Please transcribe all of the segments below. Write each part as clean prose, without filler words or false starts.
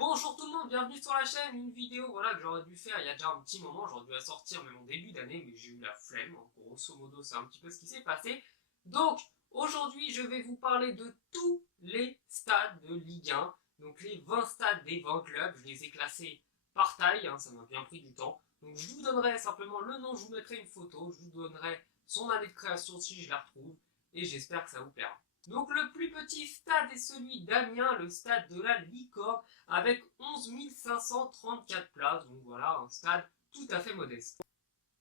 Bonjour tout le monde, bienvenue sur la chaîne, une vidéo voilà, que j'aurais dû faire il y a déjà un petit moment, j'aurais dû la sortir même en début d'année, mais j'ai eu la flemme, grosso modo c'est un petit peu ce qui s'est passé. Donc aujourd'hui je vais vous parler de tous les stades de Ligue 1, donc les 20 stades des 20 clubs, je les ai classés par taille, ça m'a bien pris du temps. Donc je vous donnerai simplement le nom, je vous mettrai une photo, je vous donnerai son année de création si je la retrouve, et j'espère que ça vous plaira. Donc le plus petit stade est celui d'Amiens, le stade de la Licorne, avec 11 534 places, donc voilà, un stade tout à fait modeste.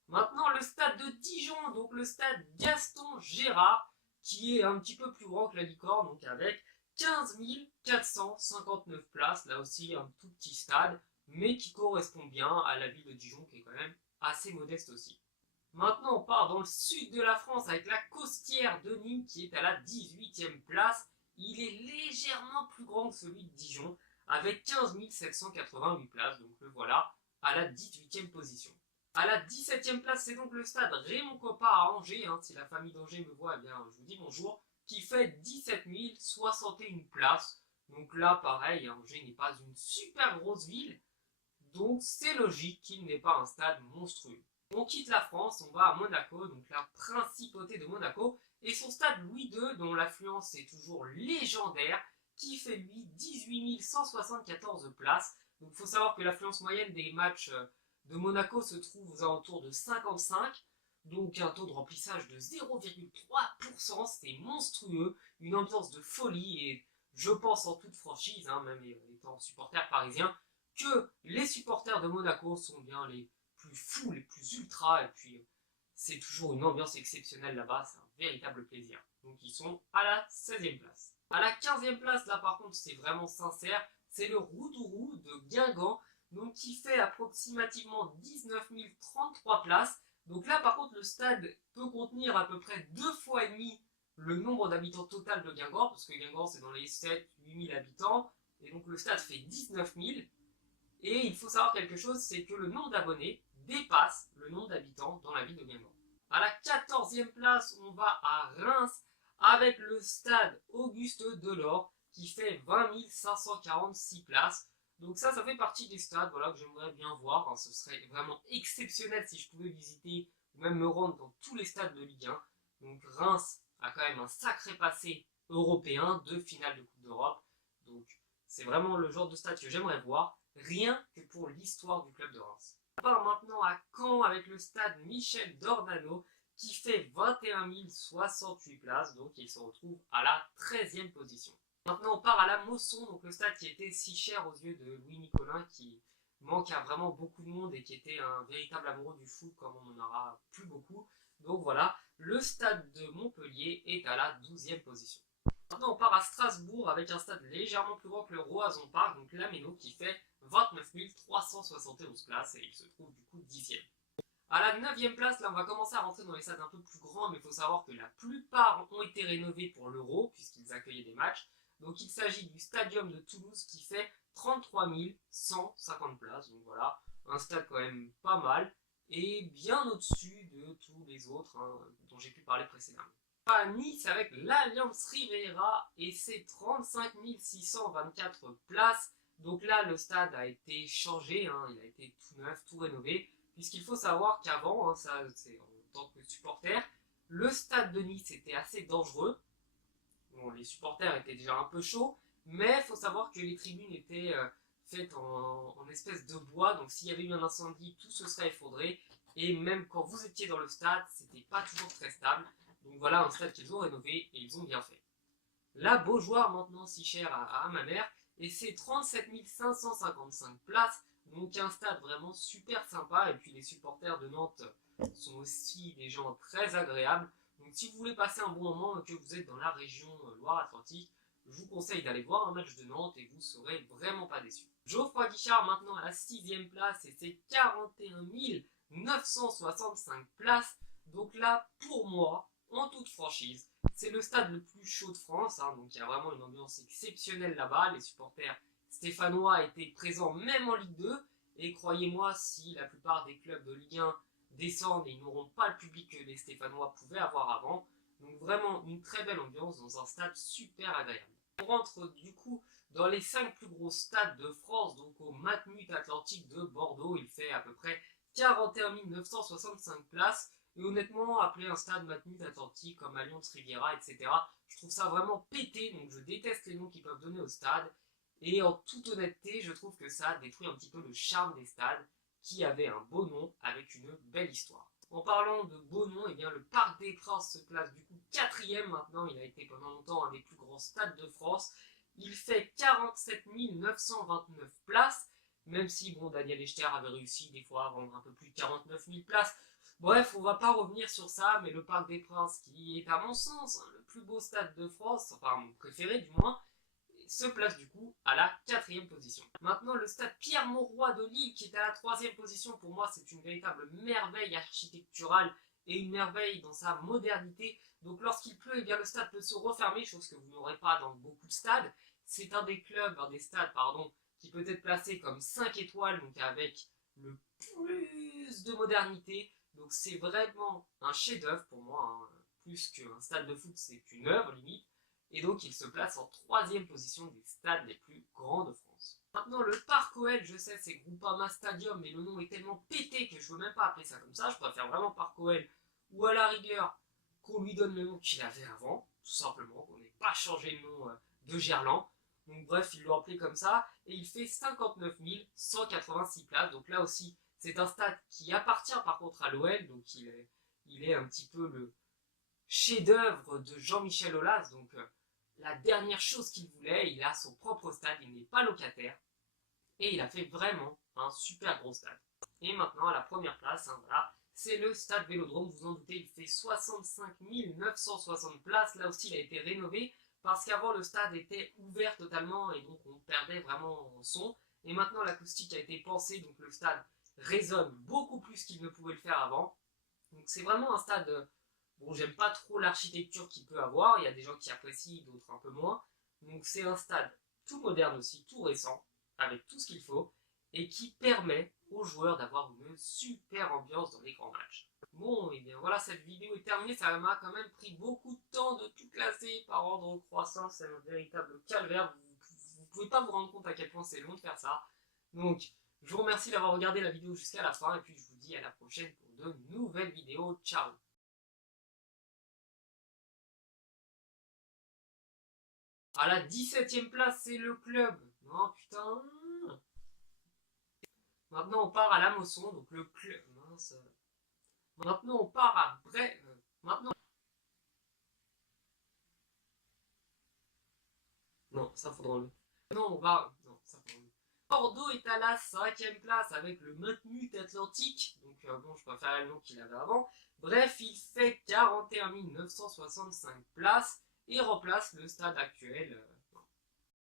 Maintenant, le stade de Dijon, donc le stade Gaston Gérard, qui est un petit peu plus grand que la Licorne, donc avec 15 459 places, là aussi un tout petit stade, mais qui correspond bien à la ville de Dijon, qui est quand même assez modeste aussi. Maintenant, on part dans le sud de la France avec la Costière de Nîmes qui est à la 18e place. Il est légèrement plus grand que celui de Dijon avec 15 788 places. Donc le voilà à la 18e position. À la 17e place, c'est donc le stade Raymond Kopa à Angers. Si la famille d'Angers me voit, eh bien, je vous dis bonjour. Qui fait 17 061 places. Donc là, pareil, Angers n'est pas une super grosse ville. Donc c'est logique qu'il n'ait pas un stade monstrueux. On quitte la France, on va à Monaco, donc la principauté de Monaco, et son stade Louis II, dont l'affluence est toujours légendaire, qui fait lui 18 174 places. Donc il faut savoir que l'affluence moyenne des matchs de Monaco se trouve aux alentours de 55, donc un taux de remplissage de 0,3%, c'est monstrueux, une ambiance de folie, et je pense en toute franchise, même étant supporter parisien, que les supporters de Monaco sont bien les plus fous, les plus ultras, et puis c'est toujours une ambiance exceptionnelle là-bas, c'est un véritable plaisir. Donc ils sont à la 16e place. À la 15e place, là par contre c'est vraiment sincère, c'est le Roudourou de Guingamp, donc qui fait approximativement 19 033 places. Donc là par contre le stade peut contenir à peu près 2 fois et demi le nombre d'habitants total de Guingamp, parce que Guingamp c'est dans les 7-8 000 habitants, et donc le stade fait 19 000. Et il faut savoir quelque chose, c'est que le nombre d'abonnés dépasse le nombre d'habitants dans la ville de Guingamp. À la 14e place, on va à Reims avec le stade Auguste Delors qui fait 20 546 places. Donc ça fait partie des stades voilà, que j'aimerais bien voir. Ce serait vraiment exceptionnel si je pouvais visiter ou même me rendre dans tous les stades de Ligue 1. Donc Reims a quand même un sacré passé européen, 2 finales de Coupe d'Europe. Donc c'est vraiment le genre de stade que j'aimerais voir, rien que pour l'histoire du club de Reims. On part maintenant à Caen avec le stade Michel Dornano qui fait 21 068 places, donc il se retrouve à la 13e position. Maintenant on part à la Mosson, donc le stade qui était si cher aux yeux de Louis Nicolin, qui manque à vraiment beaucoup de monde et qui était un véritable amoureux du foot comme on n'en aura plus beaucoup. Donc voilà, le stade de Montpellier est à la 12e position. Maintenant, on part à Strasbourg avec un stade légèrement plus grand que le Roazhon Park, donc l'Améno, qui fait 29 371 places et il se trouve du coup 10e. À la 9e place, là on va commencer à rentrer dans les stades un peu plus grands, mais il faut savoir que la plupart ont été rénovés pour l'Euro, puisqu'ils accueillaient des matchs. Donc il s'agit du Stadium de Toulouse qui fait 33 150 places, donc voilà, un stade quand même pas mal, et bien au-dessus de tous les autres dont j'ai pu parler précédemment. À Nice avec l'Alliance Riviera et ses 35 624 places. Donc là, le stade a été changé, il a été tout neuf, tout rénové, puisqu'il faut savoir qu'avant, ça c'est en tant que supporter, le stade de Nice était assez dangereux. Bon, les supporters étaient déjà un peu chauds, mais il faut savoir que les tribunes étaient faites en espèce de bois, donc s'il y avait eu un incendie, tout se serait effondré, et même quand vous étiez dans le stade, c'était pas toujours très stable. Donc voilà un stade qu'ils ont rénové et ils ont bien fait. La Beaujoire maintenant si chère à ma mère et c'est 37 555 places, donc un stade vraiment super sympa et puis les supporters de Nantes sont aussi des gens très agréables. Donc si vous voulez passer un bon moment et que vous êtes dans la région Loire-Atlantique, je vous conseille d'aller voir un match de Nantes et vous serez vraiment pas déçus. Geoffroy Guichard maintenant à la 6e place et c'est 41 965 places. Donc là, pour moi, en toute franchise, c'est le stade le plus chaud de France, donc il y a vraiment une ambiance exceptionnelle là-bas. Les supporters stéphanois étaient présents même en Ligue 2. Et croyez-moi, si la plupart des clubs de Ligue 1 descendent et ils n'auront pas le public que les Stéphanois pouvaient avoir avant. Donc vraiment une très belle ambiance dans un stade super agréable. On rentre du coup dans les 5 plus gros stades de France, donc au Matmut Atlantique de Bordeaux. Il fait à peu près 41 965 places. Et honnêtement, appeler un stade Matmut Atlantique comme Allianz Riviera, etc., je trouve ça vraiment pété. Donc je déteste les noms qu'ils peuvent donner au stade. Et en toute honnêteté, je trouve que ça détruit un petit peu le charme des stades qui avaient un beau nom avec une belle histoire. En parlant de beaux noms, eh bien, le Parc des Princes se place du coup 4e maintenant. Il a été pendant longtemps un des plus grands stades de France. Il fait 47 929 places, même si bon, Daniel Echter avait réussi des fois à vendre un peu plus de 49 000 places. Bref, on va pas revenir sur ça, mais le Parc des Princes, qui est à mon sens le plus beau stade de France, enfin mon préféré du moins, se place du coup à la 4e position. Maintenant, le stade Pierre-Mauroy de Lille, qui est à la 3e position, pour moi c'est une véritable merveille architecturale et une merveille dans sa modernité. Donc lorsqu'il pleut, eh bien, le stade peut se refermer, chose que vous n'aurez pas dans beaucoup de stades. C'est un des stades, qui peut être placé comme 5 étoiles, donc avec le plus de modernité. Donc c'est vraiment un chef-d'œuvre pour moi, hein. Plus qu'un stade de foot, c'est une œuvre limite. Et donc il se place en 3e position des stades les plus grands de France. Maintenant le Parc OL, je sais c'est Groupama Stadium, mais le nom est tellement pété que je veux même pas appeler ça comme ça, je préfère vraiment Parc OL, ou à la rigueur qu'on lui donne le nom qu'il avait avant, tout simplement, qu'on n'ait pas changé le nom de Gerland. Donc bref, ils l'ont appelé comme ça, et il fait 59 186 places, donc là aussi c'est un stade qui appartient par contre à l'OL, donc il est un petit peu le chef-d'œuvre de Jean-Michel Aulas, donc la dernière chose qu'il voulait, il a son propre stade, il n'est pas locataire, et il a fait vraiment un super gros stade. Et maintenant, à la première place, hein, voilà, c'est le stade Vélodrome, vous en doutez, il fait 65 960 places, là aussi il a été rénové, parce qu'avant le stade était ouvert totalement, et donc on perdait vraiment en son, et maintenant l'acoustique a été pensée, donc le stade résonne beaucoup plus qu'il ne pouvait le faire avant, donc c'est vraiment un stade. Bon, j'aime pas trop l'architecture qu'il peut avoir, il y a des gens qui apprécient, d'autres un peu moins. Donc c'est un stade tout moderne aussi, tout récent, avec tout ce qu'il faut, et qui permet aux joueurs d'avoir une super ambiance dans les grands matchs. Bon, et bien voilà, cette vidéo est terminée, ça m'a quand même pris beaucoup de temps de tout classer par ordre croissant, c'est un véritable calvaire, vous pouvez pas vous rendre compte à quel point c'est long de faire ça. Donc, je vous remercie d'avoir regardé la vidéo jusqu'à la fin, et puis je vous dis à la prochaine pour de nouvelles vidéos. Ciao! À la 17e place, c'est le club. Non, putain. Maintenant, on part à la Mosson, donc le club. Mince. Maintenant, on part à Brest. Maintenant. Non, ça faudra enlever. Non, on va. Non, ça faudra enlever. Bordeaux est à la 5e place avec le Matmut Atlantique. Donc, bon, je préfère le nom qu'il avait avant. Bref, il fait 41 965 places et remplace le stade actuel.